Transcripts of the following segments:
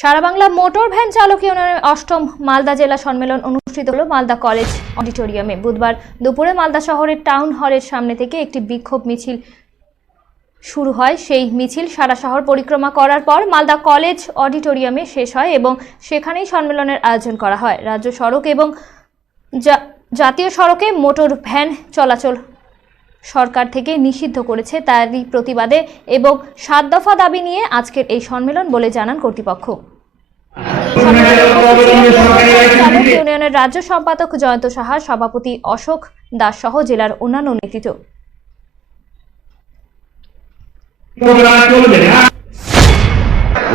সারা Bangla motor van চালক ইউনিয়নের অষ্টম মালদা জেলা সম্মেলন অনুষ্ঠিত হলো মালদা কলেজ অডিটোরিয়ামে। বুধবার দুপুরে মালদা শহরের টাউন হলের সামনে থেকে একটি বিক্ষোভ মিছিল শুরু হয়। সেই মিছিল সারা শহর পরিক্রমা করার পর মালদা কলেজ অডিটোরিয়ামে শেষ হয় এবং সেখানেই সম্মেলনের আয়োজন করা হয়। রাজ্য সড়ক এবং জাতীয় সড়কে মোটর ভ্যান চলাচল সরকার থেকে নিষিদ্ধ করেছে, তারই প্রতিবাদে এবং 7 দফা দাবি নিয়ে আজকের এই সম্মেলন বলে জানান কর্তৃপক্ষ। ইউনিয়নের রাজ্য সম্পাদক জয়ন্ত সাহা, সভাপতি অশোক দাস সহ জেলার অন্যান্য নেতৃত্ব।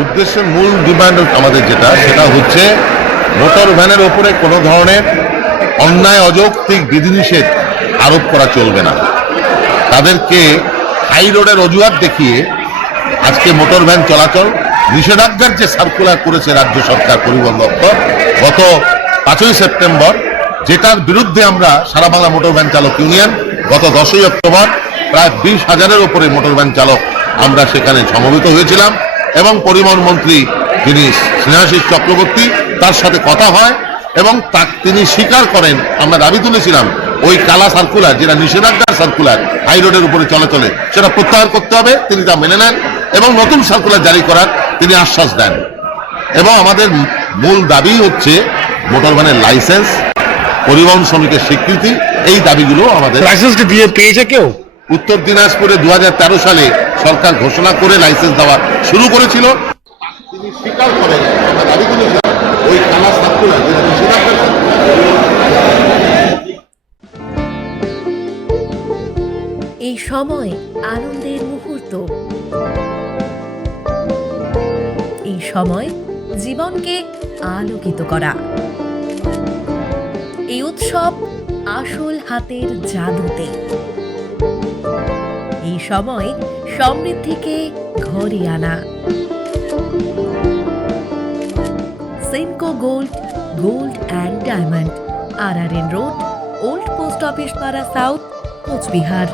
উদ্দেশ্যের মূল ডিমান্ড আমাদের সেটা হচ্ছে মোটর ভ্যানের ওপরে কোনো ধরনের অন্যায় অযৌক্তিক বিধিনিষেধ আরোপ করা চলবে না। তাদেরকে হাই রোডের অজুহাত দেখিয়ে আজকে মোটর ভ্যান চলাচল নিষেধাজ্ঞার যে সার্কুলার করেছে রাজ্য সরকার পরিবহন দপ্তর গত 5ই সেপ্টেম্বর, যেটার বিরুদ্ধে আমরা সারা বাংলা মোটর ভ্যান চালক ইউনিয়ন গত 10ই অক্টোবর প্রায় 20,000-এর উপরে মোটর ভ্যান চালক আমরা সেখানে সমবেত হয়েছিলাম এবং পরিবহন মন্ত্রী যিনি স্নেহাশিস চক্রবর্তী তার সাথে কথা হয় এবং তিনি স্বীকার করেন। আমরা দাবি তুলেছিলাম ওই কালা সার্কুলার, যেটা নিষেধাজ্ঞার সার্কুলার হাই রোডের উপরে চলাচলে, সেটা প্রত্যাহার করতে হবে। তিনি তা মেনে নেন এবং নতুন সার্কুলার জারি করার তিনি আশ্বাস দেন। এবং আমাদের মূল দাবি হচ্ছে মোটর ভ্যানের লাইসেন্স, পরিবহন শ্রমিকের স্বীকৃতি, এই দাবিগুলো আমাদের। লাইসেন্সটি দিয়ে পেয়েছে কেউ? উত্তর দিনাজপুরে 2013 সালে সরকার ঘোষণা করে লাইসেন্স দেওয়া শুরু করেছিল। তিনি স্বীকার করেন আমরা দাবি তুলেছিলাম ওই কালা সার্কুলার, যেটা নিষেধাজ্ঞার এই সময় আনন্দের মুহূর্ত, এই সময় জীবনকে আলোকিত করা, এই উৎসব আসল হাতের জাদুতে, এই সময় সমৃদ্ধিকে ঘরে আনা। Senco gold, gold and diamond, RRN road, old post office পাড়া, সাউথ, কোচবিহার।